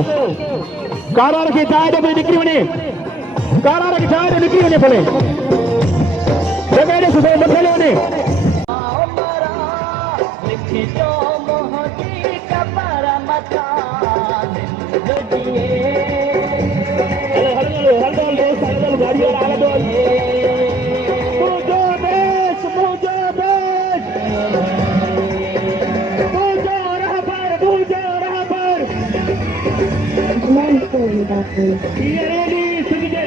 कारा रखे चाहे तो निकली वने कारा रखे चाहे तो निकली वने भले जगह सुबह मथले वने गाड़ी और आगे दो ये रैली सुनिए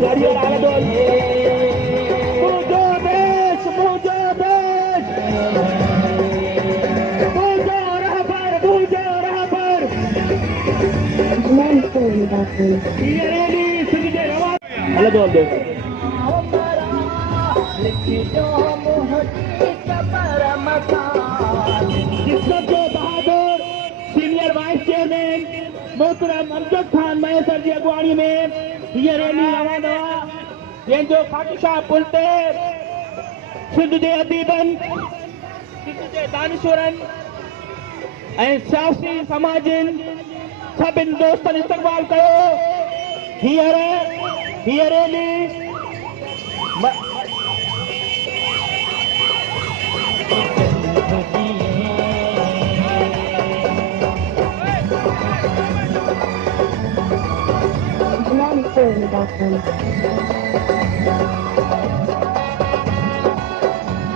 गाड़ी और आगे दो ये रैली सुनिए अलग दो जिसमें जो बहादुर सीनियर वाइस चेयरमैन मोहतरम अमजद खान महेसर जी अॻवाणी में ये रैली रवाना जंहिंजो खाटूशाह पुल ते सिंध जे अदीबनि सिंध जे दानिशवरनि ऐं सियासी समाजनि सभिनि दोस्तनि इस्तक़बाल कयो हीअ रैली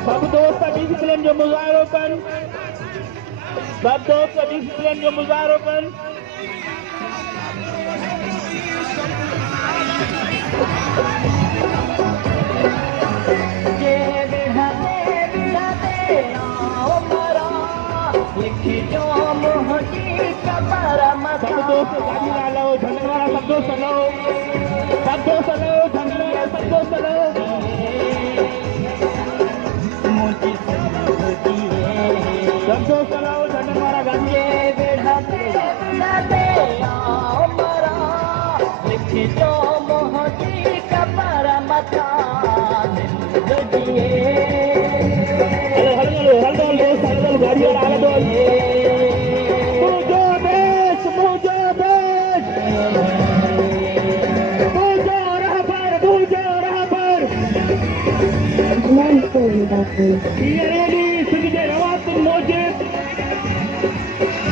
सब दोस्त डिसिप्लिन जो मुज़ाहिरो कनि सब दोस्त डिसिप्लिन जो मुज़ाहिरो कनि सब दोस्त गाड़ी डालो झंडे वाला सब दोस्त चलो झंडे वाला सब दोस्त चलो सब दोस्त चलाओ झंडे वाला गाड़ी हल गाड़ी और आगे दो ये रैली सुनिए रवातुल मौजूद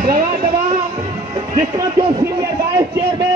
रवा दवा जिसमें जो सीनियर वाइस चेयरमैन